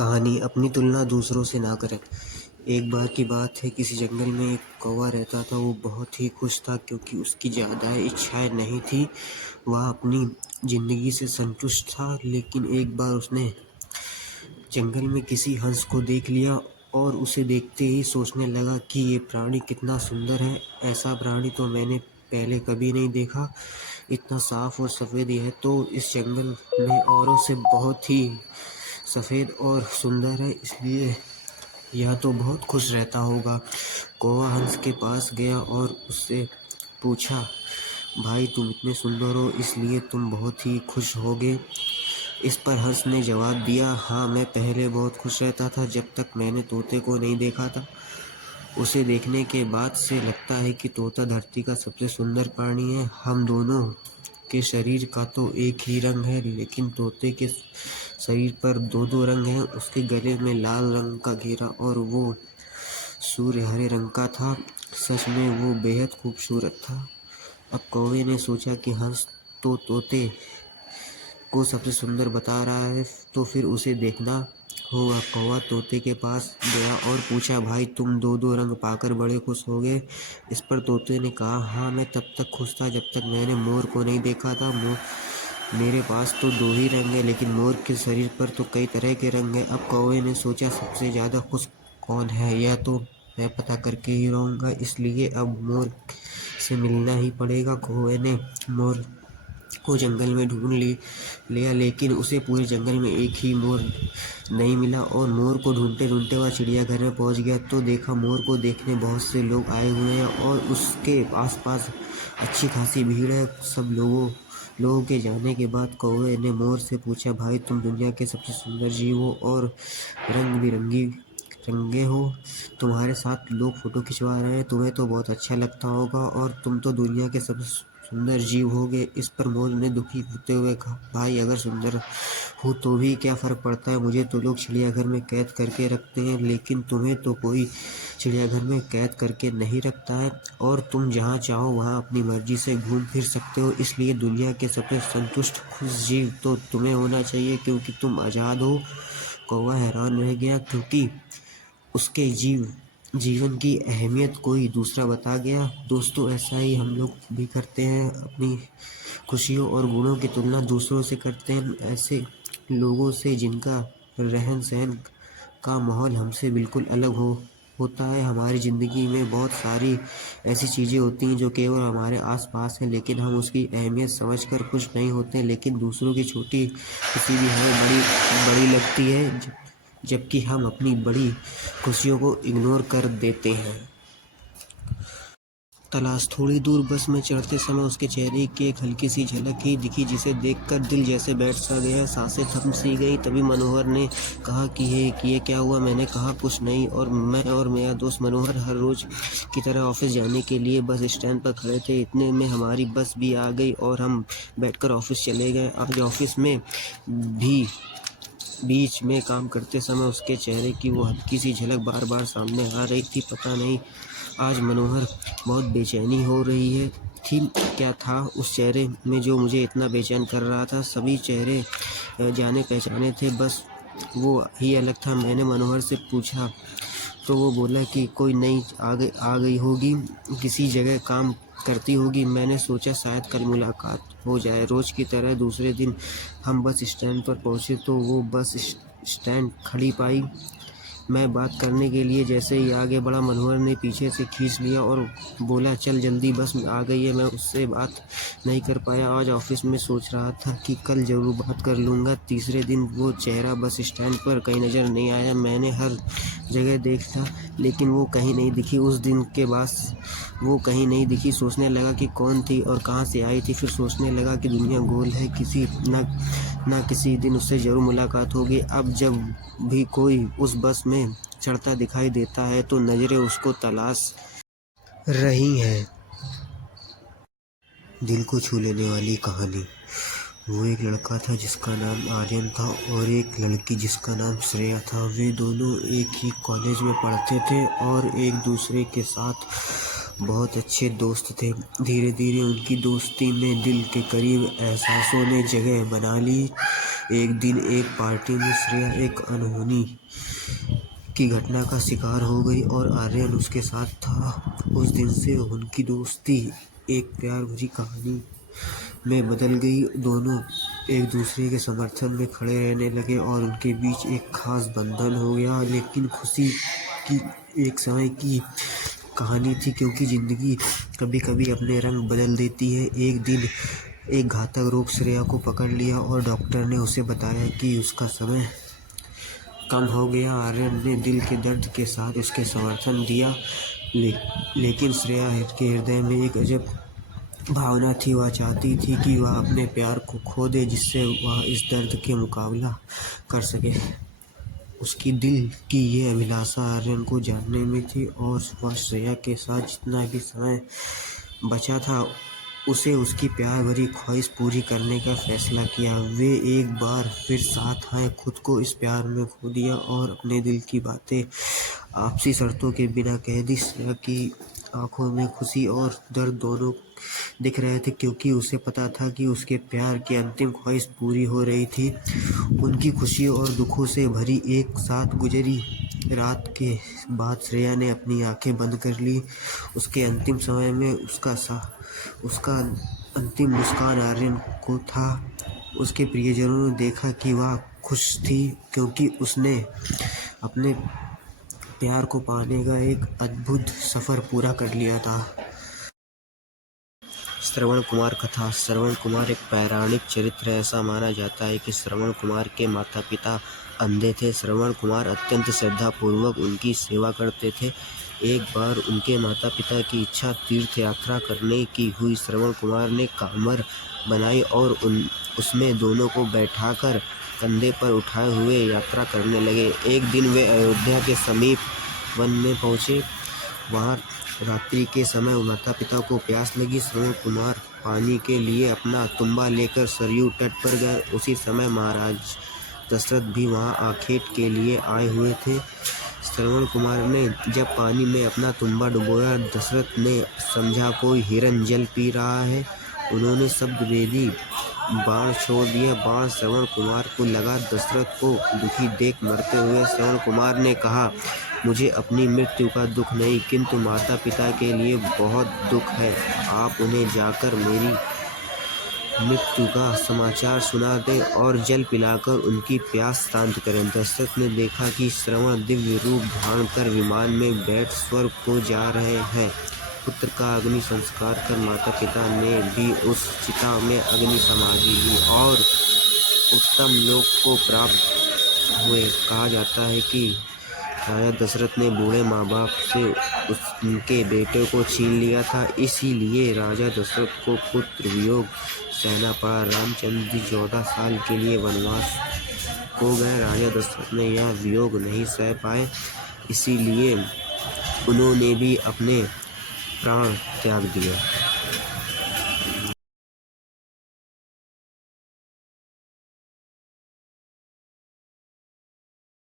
कहानी अपनी तुलना दूसरों से ना करें। एक बार की बात है, किसी जंगल में एक कौवा रहता था। वो बहुत ही खुश था क्योंकि उसकी ज़्यादा इच्छाएं नहीं थी। वह अपनी ज़िंदगी से संतुष्ट था। लेकिन एक बार उसने जंगल में किसी हंस को देख लिया और उसे देखते ही सोचने लगा कि ये प्राणी कितना सुंदर है। ऐसा प्राणी तो मैंने पहले कभी नहीं देखा। इतना साफ और सफ़ेद यह तो इस जंगल में औरों से बहुत ही सफ़ेद और सुंदर है, इसलिए यह तो बहुत खुश रहता होगा। कौवा हंस के पास गया और उससे पूछा, भाई तुम इतने सुंदर हो इसलिए तुम बहुत ही खुश होगे। इस पर हंस ने जवाब दिया, हाँ मैं पहले बहुत खुश रहता था जब तक मैंने तोते को नहीं देखा था। उसे देखने के बाद से लगता है कि तोता धरती का सबसे सुंदर प्राणी है। हम दोनों के शरीर का तो एक ही रंग है, लेकिन तोते के शरीर पर दो दो रंग हैं। उसके गले में लाल रंग का घेरा और वो सूर्य हरे रंग का था। सच में वो बेहद खूबसूरत था। अब कौवे ने सोचा कि हंस तो तोते को सबसे सुंदर बता रहा है, तो फिर उसे देखना होगा। कौवा तोते के पास गया और पूछा, भाई तुम दो दो रंग पाकर बड़े खुश हो गए। इस पर तोते ने कहा, हाँ मैं तब तक खुश था जब तक मैंने मोर को नहीं देखा था। मेरे पास तो दो ही रंग है, लेकिन मोर के शरीर पर तो कई तरह के रंग हैं। अब कौवे ने सोचा, सबसे ज़्यादा खुश कौन है यह तो मैं पता करके ही रहूँगा, इसलिए अब मोर से मिलना ही पड़ेगा। कौवे ने मोर को जंगल में ढूंढ लिया, लेकिन उसे पूरे जंगल में एक ही मोर नहीं मिला। और मोर को ढूंढते ढूंढते वह चिड़ियाघर में पहुंच गया तो देखा मोर को देखने बहुत से लोग आए हुए हैं और उसके आसपास अच्छी खासी भीड़ है। सब लोगों के जाने के बाद कौवे ने मोर से पूछा, भाई तुम दुनिया के सबसे सुंदर जीव हो और रंग बिरंगी रंगे हो। तुम्हारे साथ लोग फोटो खिंचवा रहे हैं, तुम्हें तो बहुत अच्छा लगता होगा और तुम तो दुनिया के सबसे सुंदर जीव होगे। इस पर मोर ने दुखी होते हुए कहा, भाई अगर सुंदर हूँ तो भी क्या फ़र्क पड़ता है, मुझे तो लोग चिड़ियाघर में कैद करके रखते हैं, लेकिन तुम्हें तो कोई चिड़ियाघर में कैद करके नहीं रखता है और तुम जहाँ चाहो वहाँ अपनी मर्जी से घूम फिर सकते हो। इसलिए दुनिया के सबसे संतुष्ट खुश जीव तो तुम्हें होना चाहिए क्योंकि तुम आज़ाद हो। कौवा हैरान रह गया क्योंकि उसके जीवन की अहमियत कोई दूसरा बता गया। दोस्तों, ऐसा ही हम लोग भी करते हैं, अपनी खुशियों और गुणों की तुलना दूसरों से करते हैं, ऐसे लोगों से जिनका रहन सहन का माहौल हमसे बिल्कुल अलग होता है। हमारी ज़िंदगी में बहुत सारी ऐसी चीज़ें होती हैं जो केवल हमारे आसपास हैं, लेकिन हम उसकी अहमियत समझकर खुश नहीं होते। लेकिन दूसरों की छोटी खुशी भी हमें बड़ी बड़ी लगती है, जबकि हम अपनी बड़ी खुशियों को इग्नोर कर देते हैं। तलाश। थोड़ी दूर बस में चढ़ते समय उसके चेहरे की एक हल्की सी झलक ही दिखी, जिसे देखकर दिल जैसे बैठ सा गया, सांसें थम सी गई। तभी मनोहर ने कहा कि ये क्या हुआ। मैंने कहा कुछ नहीं, और मैं और मेरा दोस्त मनोहर हर रोज की तरह ऑफिस जाने के लिए बस स्टैंड पर खड़े थे। इतने में हमारी बस भी आ गई और हम बैठकर ऑफिस चले गए। आज ऑफिस में भी बीच में काम करते समय उसके चेहरे की वो हल्की सी झलक बार बार सामने आ रही थी। पता नहीं आज मनोहर बहुत बेचैनी हो रही है थी। क्या था उस चेहरे में जो मुझे इतना बेचैन कर रहा था। सभी चेहरे जाने पहचाने थे, बस वो ही अलग था। मैंने मनोहर से पूछा तो वो बोला कि कोई नई आ गई होगी, किसी जगह काम करती होगी। मैंने सोचा शायद कल मुलाकात हो जाए। रोज़ की तरह दूसरे दिन हम बस स्टैंड पर पहुँचे तो वो बस स्टैंड खड़ी पाई। मैं बात करने के लिए जैसे ही आगे बढ़ा, मनोहर ने पीछे से खींच लिया और बोला, चल जल्दी बस आ गई है। मैं उससे बात नहीं कर पाया। आज ऑफिस में सोच रहा था कि कल ज़रूर बात कर लूँगा। तीसरे दिन वो चेहरा बस स्टैंड पर कहीं नज़र नहीं आया। मैंने हर जगह देखा लेकिन वो कहीं नहीं दिखी। उस दिन के बाद वो कहीं नहीं दिखी। सोचने लगा कि कौन थी और कहाँ से आई थी। फिर सोचने लगा कि दुनिया गोल है, किसी ना किसी दिन उससे ज़रूर मुलाकात होगी। अब जब भी कोई उस बस में चढ़ता दिखाई देता है तो नज़रें उसको तलाश रही हैं। दिल को छू लेने वाली कहानी। वो एक लड़का था जिसका नाम आर्यन था और एक लड़की जिसका नाम श्रेया था। वे दोनों एक ही कॉलेज में पढ़ते थे और एक दूसरे के साथ बहुत अच्छे दोस्त थे। धीरे धीरे उनकी दोस्ती में दिल के करीब एहसासों ने जगह बना ली। एक दिन एक पार्टी में श्रेया एक अनहोनी की घटना का शिकार हो गई और आर्यन उसके साथ था। उस दिन से उनकी दोस्ती एक प्यार भरी कहानी में बदल गई। दोनों एक दूसरे के समर्थन में खड़े रहने लगे और उनके बीच एक खास बंधन हो गया। लेकिन खुशी की एक समय की कहानी थी, क्योंकि जिंदगी कभी कभी अपने रंग बदल देती है। एक दिन एक घातक रोग श्रेया को पकड़ लिया और डॉक्टर ने उसे बताया कि उसका समय कम हो गया। आर्यन ने दिल के दर्द के साथ उसके समर्थन दिया, लेकिन श्रेया के हृदय में एक अजब भावना थी। वह चाहती थी कि वह अपने प्यार को खो दे, जिससे वह इस दर्द के मुकाबला कर सके। उसकी दिल की ये अभिलाषा आर्यन को जानने में थी और वह श्रेया के साथ जितना भी समय बचा था उसे उसकी प्यार भरी ख्वाहिश पूरी करने का फैसला किया। वे एक बार फिर साथ आए, खुद को इस प्यार में खो दिया और अपने दिल की बातें आपसी शर्तों के बिना कह दी। श्रेया की आंखों में खुशी और दर्द दोनों दिख रहे थे, क्योंकि उसे पता था कि उसके प्यार की अंतिम ख्वाहिश पूरी हो रही थी। उनकी खुशी और दुखों से भरी एक साथ गुजरी रात के बाद श्रेया ने अपनी आंखें बंद कर ली। उसके अंतिम समय में उसका अंतिम मुस्कान आर्यन को था। उसके प्रियजनों ने देखा कि वह खुश थी, क्योंकि उसने अपने प्यार को पाने का एक अद्भुत सफ़र पूरा कर लिया था। श्रवण कुमार कथा। श्रवण कुमार एक पौराणिक चरित्र है। ऐसा माना जाता है कि श्रवण कुमार के माता पिता अंधे थे। श्रवण कुमार अत्यंत श्रद्धापूर्वक उनकी सेवा करते थे। एक बार उनके माता पिता की इच्छा तीर्थ यात्रा करने की हुई। श्रवण कुमार ने कांवर बनाई और उसमें दोनों को बैठाकर कंधे पर उठाए हुए यात्रा करने लगे। एक दिन वे अयोध्या के समीप वन में पहुँचे। वहाँ रात्रि के समय माता पिता को प्यास लगी। श्रवण कुमार पानी के लिए अपना तुम्बा लेकर सरयू तट पर गए। उसी समय महाराज दशरथ भी वहाँ आखेट के लिए आए हुए थे। श्रवण कुमार ने जब पानी में अपना तुम्बा डुबोया, दशरथ ने समझा कोई हिरन जल पी रहा है। उन्होंने शब्दभेदी बाण छोड़ दिया। बाण श्रवण कुमार को लगा। दशरथ को दुखी देख मरते हुए श्रवण कुमार ने कहा, मुझे अपनी मृत्यु का दुख नहीं, किंतु माता पिता के लिए बहुत दुख है। आप उन्हें जाकर मेरी मृत्यु का समाचार सुना दें और जल पिलाकर उनकी प्यास शांत करें। दशरथ ने देखा कि श्रवण दिव्य रूप धारण कर विमान में बैठ स्वर्ग को जा रहे हैं। पुत्र का अग्नि संस्कार कर माता पिता ने भी उस चिता में अग्नि समाधि ली और उत्तम लोक को प्राप्त हुए। कहा जाता है कि राजा दशरथ ने बूढ़े माँ बाप से उनके बेटे को छीन लिया था, इसीलिए राजा दशरथ को पुत्र वियोग सहना पड़ा। रामचंद्र जी 14 साल के लिए वनवास हो गए। राजा दशरथ ने यह वियोग नहीं सह पाए, इसीलिए उन्होंने भी अपने प्राण त्याग दिए।